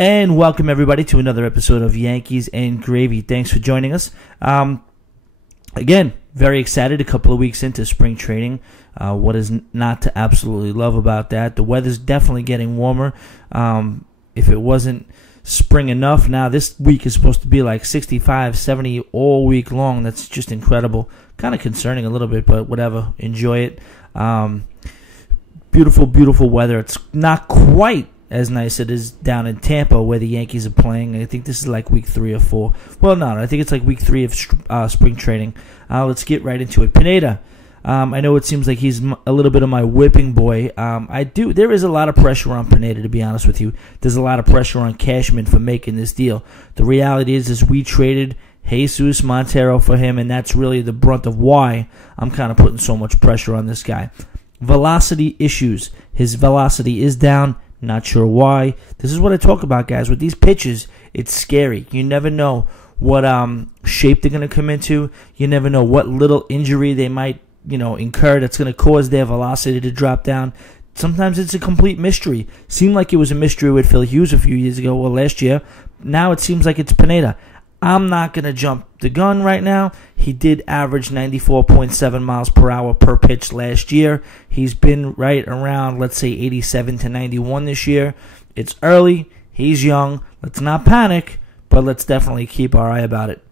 And welcome everybody to another episode of Yankees and Gravy. Thanks for joining us. Again, very excited. A couple of weeks into spring training. What is not to absolutely love about that? The weather's definitely getting warmer. If it wasn't spring enough, now this week is supposed to be like 65, 70 all week long. That's just incredible. Kind of concerning a little bit, but whatever. Enjoy it. Beautiful, beautiful weather. It's not quite as nice as it is down in Tampa where the Yankees are playing. I think this is like week 3 or 4. Well, no, I think it's like week 3 of spring training. Let's get right into it. Pineda. I know it seems like he's a little bit of my whipping boy. There is a lot of pressure on Pineda, to be honest with you. There's a lot of pressure on Cashman for making this deal. The reality is we traded Jesus Montero for him, and that's really the brunt of why I'm kind of putting so much pressure on this guy. Velocity issues. His velocity is down. Not sure why. This is what I talk about, guys. With these pitches, it's scary. You never know what shape they're going to come into. You never know what little injury they might, incur that's going to cause their velocity to drop down. Sometimes it's a complete mystery. Seemed like it was a mystery with Phil Hughes a few years ago, or last year. Now it seems like it's Pineda. I'm not going to jump the gun right now. He did average 94.7 miles per hour per pitch last year. He's been right around, let's say, 87 to 91 this year. It's early. He's young. Let's not panic, but let's definitely keep our eye about it.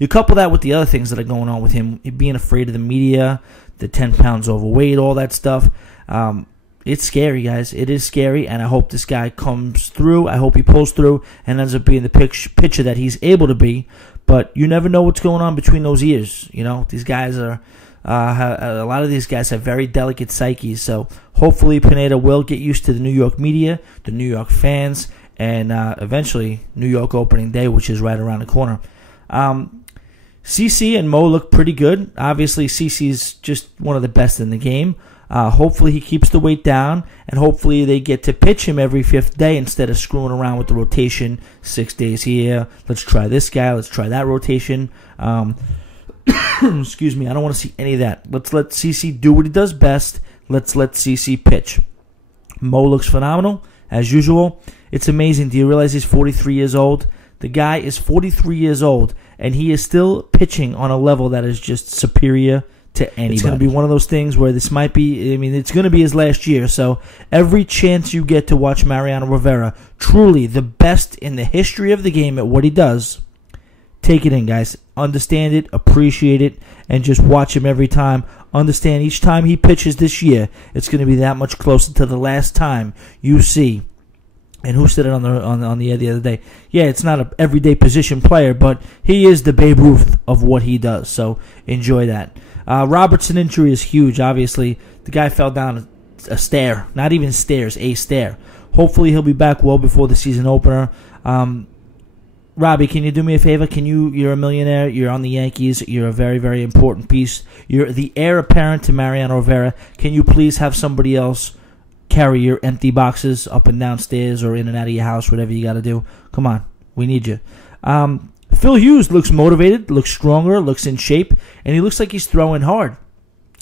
You couple that with the other things that are going on with him, being afraid of the media, the 10 pounds overweight, all that stuff. It's scary, guys. It is scary, and I hope this guy comes through. I hope he pulls through and ends up being the pitcher that he's able to be. But you never know what's going on between those ears. These guys are a lot of these guys have very delicate psyches. So hopefully Pineda will get used to the New York media, the New York fans, and eventually New York opening day, which is right around the corner. CC and Mo look pretty good. Obviously, CC's just one of the best in the game. Hopefully he keeps the weight down, and hopefully they get to pitch him every 5th day instead of screwing around with the rotation. 6 days here. Let's try this guy. Let's try that rotation. Excuse me. I don't want to see any of that. Let's let CC do what he does best. Let's let CC pitch. Mo looks phenomenal, as usual. It's amazing. Do you realize he's 43 years old? The guy is 43 years old, and he is still pitching on a level that is just superior to anybody. It's going to be one of those things where this might be, it's going to be his last year. So every chance you get to watch Mariano Rivera, truly the best in the history of the game at what he does, take it in, guys. Understand it, appreciate it, and just watch him every time. Understand each time he pitches this year, it's going to be that much closer to the last time you see. And who said it on the air the other day? Yeah, it's not an everyday position player, but he is the Babe Ruth of what he does. So enjoy that. Robertson injury is huge. Obviously, the guy fell down a stair. Not even stairs, a stair. Hopefully, he'll be back well before the season opener. Robbie, can you do me a favor? You're a millionaire. You're on the Yankees. You're a very, very important piece. You're the heir apparent to Mariano Rivera. Can you please have somebody else carry your empty boxes up and down stairs or in and out of your house, whatever you got to do? Come on. We need you. Phil Hughes looks motivated, looks stronger, looks in shape, and he looks like he's throwing hard.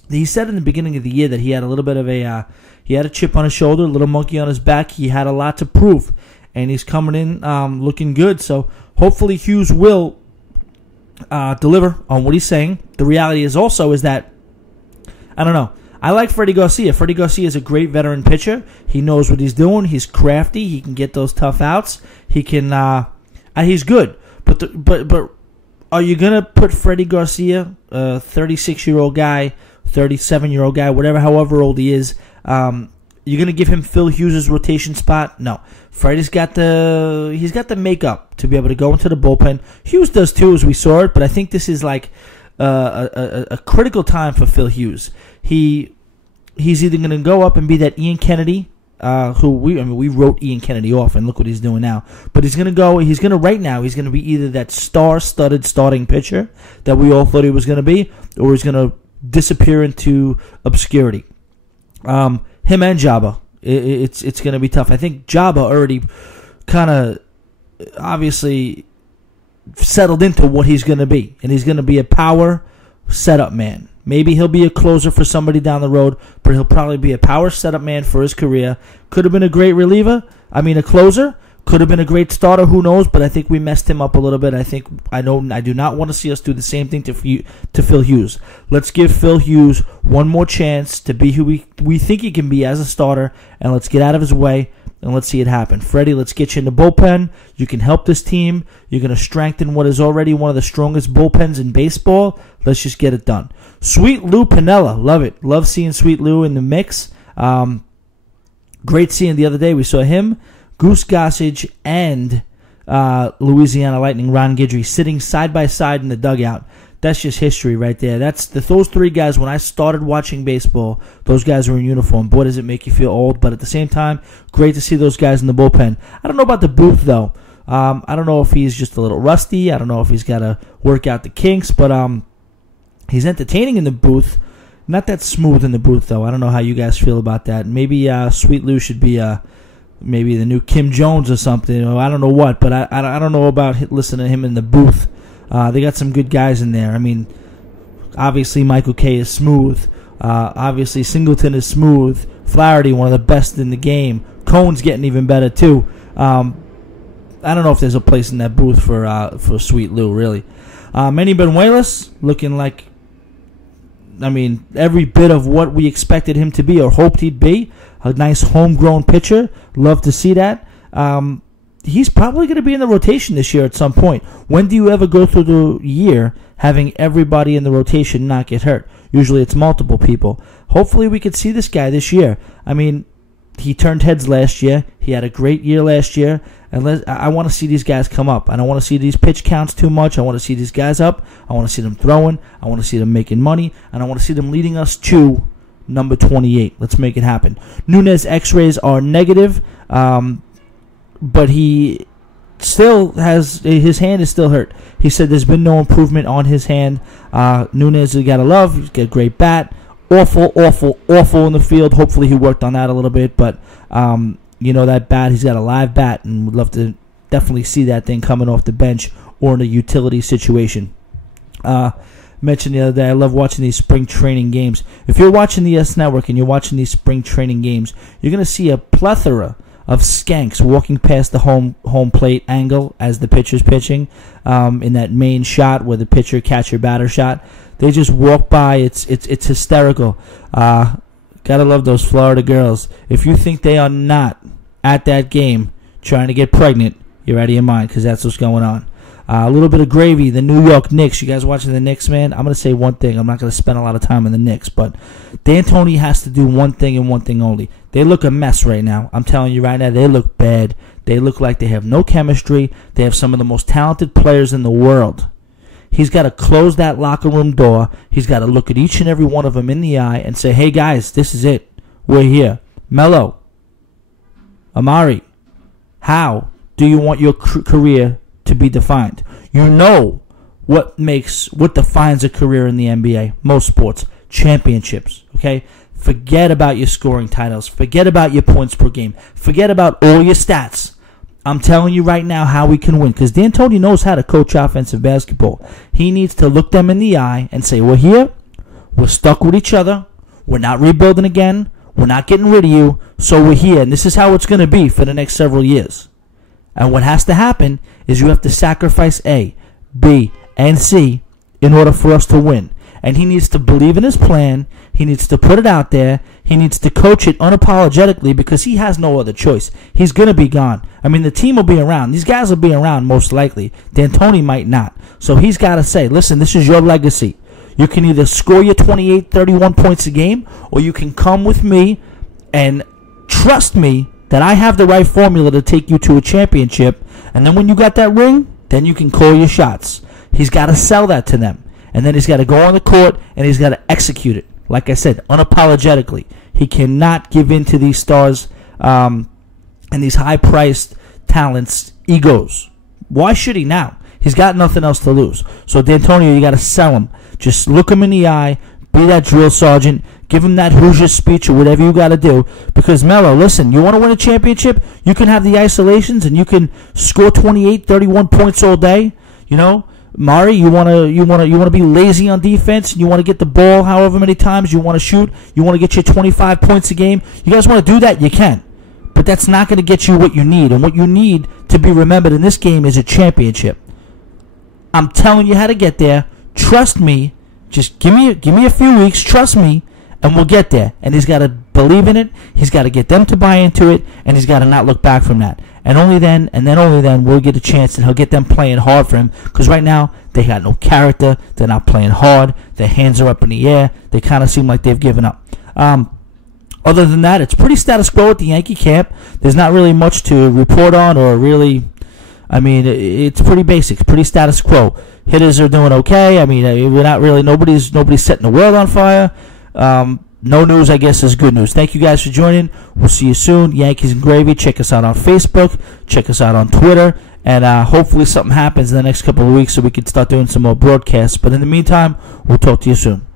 He said in the beginning of the year that he had a little bit of he had a chip on his shoulder, a little monkey on his back. He had a lot to prove, and he's coming in looking good. So hopefully Hughes will deliver on what he's saying. The reality is that, I don't know. I like Freddie Garcia. Freddie Garcia is a great veteran pitcher. He knows what he's doing. He's crafty. He can get those tough outs. He can, he's good. But are you going to put Freddie Garcia, a 36-year-old guy, 37-year-old guy, however old he is, you're going to give him Phil Hughes' rotation spot? No. Freddie's got the makeup to be able to go into the bullpen. Hughes does too, as we saw it, but I think this is like a critical time for Phil Hughes. He's either going to go up and be that Ian Kennedy, we wrote Ian Kennedy off, and look what he's doing now. But he's going to be either that star-studded starting pitcher that we all thought he was going to be, or he's going to disappear into obscurity. Him and Jabba, it's going to be tough. I think Jabba already kind of obviously settled into what he's going to be, and he's going to be a power setup man. Maybe he'll be a closer for somebody down the road, but he'll probably be a power setup man for his career. Could have been a great reliever. A closer. Could have been a great starter. Who knows? But I think we messed him up a little bit. I do not want to see us do the same thing to Phil Hughes. Let's give Phil Hughes one more chance to be who we think he can be as a starter, and let's get out of his way. And let's see it happen. Freddie, let's get you in the bullpen. You can help this team. You're going to strengthen what is already one of the strongest bullpens in baseball. Let's just get it done. Sweet Lou Piniella. Love it. Love seeing Sweet Lou in the mix. Great seeing the other day. We saw him, Goose Gossage, and Louisiana Lightning Ron Guidry sitting side by side in the dugout. That's just history right there. Those three guys, when I started watching baseball, those guys were in uniform. Boy, does it make you feel old. But at the same time, great to see those guys in the bullpen. I don't know about the Booth, though. I don't know if he's just a little rusty. I don't know if he's got to work out the kinks. But he's entertaining in the booth. Not that smooth in the booth, though. I don't know how you guys feel about that. Maybe Sweet Lou should be maybe the new Kim Jones or something. Or I don't know what. But I don't know about listening to him in the booth. They got some good guys in there. Obviously Michael Kay is smooth. Obviously Singleton is smooth. Flaherty, one of the best in the game. Cohn's getting even better too. I don't know if there's a place in that booth for Sweet Lou, really. Manny Benuelos looking like, every bit of what we expected him to be or hoped he'd be. A nice homegrown pitcher. Love to see that. He's probably going to be in the rotation this year at some point. When do you ever go through the year having everybody in the rotation not get hurt? Usually it's multiple people. Hopefully we could see this guy this year. He turned heads last year. He had a great year last year. And I want to see these guys come up. I don't want to see these pitch counts too much. I want to see these guys up. I want to see them throwing. I want to see them making money. And I want to see them leading us to number 28. Let's make it happen. Nunez x-rays are negative. But he still has, his hand is still hurt. He said there's been no improvement on his hand. Nunez, you got to love. He's got a great bat. Awful in the field. Hopefully he worked on that a little bit. But, that bat, he's got a live bat, and would love to definitely see that thing coming off the bench or in a utility situation. Mentioned the other day, I love watching these spring training games. If you're watching the S Network and you're watching these spring training games, you're going to see a plethora of skanks walking past the home plate angle as the pitcher's pitching, in that main shot where the pitcher catcher batter shot. They just walk by. It's hysterical. Gotta love those Florida girls. If you think they are not at that game trying to get pregnant, you're out of your mind, because that's what's going on. A little bit of gravy. The New York Knicks. You guys watching the Knicks, man? I'm going to say one thing. I'm not going to spend a lot of time on the Knicks, but D'Antoni has to do one thing and one thing only. They look a mess right now. I'm telling you right now, they look bad. They look like they have no chemistry. They have some of the most talented players in the world. He's got to close that locker room door. He's got to look at each and every one of them in the eye and say, hey, guys, this is it. We're here. Melo, Amari, how do you want your career to be defined? You know what defines a career in the NBA, most sports, championships, okay? Forget about your scoring titles. Forget about your points per game. Forget about all your stats. I'm telling you right now how we can win, because D'Antoni knows how to coach offensive basketball. He needs to look them in the eye and say, we're here, we're stuck with each other, we're not rebuilding again, we're not getting rid of you, so we're here, and this is how it's going to be for the next several years. And what has to happen is you have to sacrifice A, B, and C in order for us to win. And he needs to believe in his plan. He needs to put it out there. He needs to coach it unapologetically, because he has no other choice. He's going to be gone. The team will be around. These guys will be around most likely. D'Antoni might not. So he's got to say, listen, this is your legacy. You can either score your 28, 31 points a game, or you can come with me and trust me that I have the right formula to take you to a championship. And then when you got that ring, then you can call your shots. He's got to sell that to them. And then he's got to go on the court and he's got to execute it. Like I said, unapologetically. He cannot give in to these stars and these high-priced talents' egos. Why should he now? He's got nothing else to lose. So, D'Antonio, you got to sell him. Just look him in the eye. Be that drill sergeant. Give him that Hoosier speech or whatever you got to do. Because, Melo, listen, you want to win a championship? You can have the isolations and you can score 28, 31 points all day. Mari, you wanna be lazy on defense, and you want to get the ball however many times you want to shoot. You want to get your 25 points a game. You guys want to do that? You can, but that's not going to get you what you need. And what you need to be remembered in this game is a championship. I'm telling you how to get there. Trust me. Just give me a few weeks. Trust me, and we'll get there. And he's got to believe in it. He's got to get them to buy into it, and he's got to not look back from that. And only then, we'll get a chance, and he'll get them playing hard for him. Because right now, they got no character. They're not playing hard. Their hands are up in the air. They kind of seem like they've given up. Other than that, it's pretty status quo at the Yankee camp. There's not really much to report on, or really, I mean, it's pretty basic, pretty status quo. Hitters are doing okay. I mean, we're not really, nobody's setting the world on fire. No news, I guess, is good news. Thank you guys for joining. We'll see you soon. Yankees and Gravy. Check us out on Facebook. Check us out on Twitter. And hopefully something happens in the next couple of weeks so we can start doing some more broadcasts. But in the meantime, we'll talk to you soon.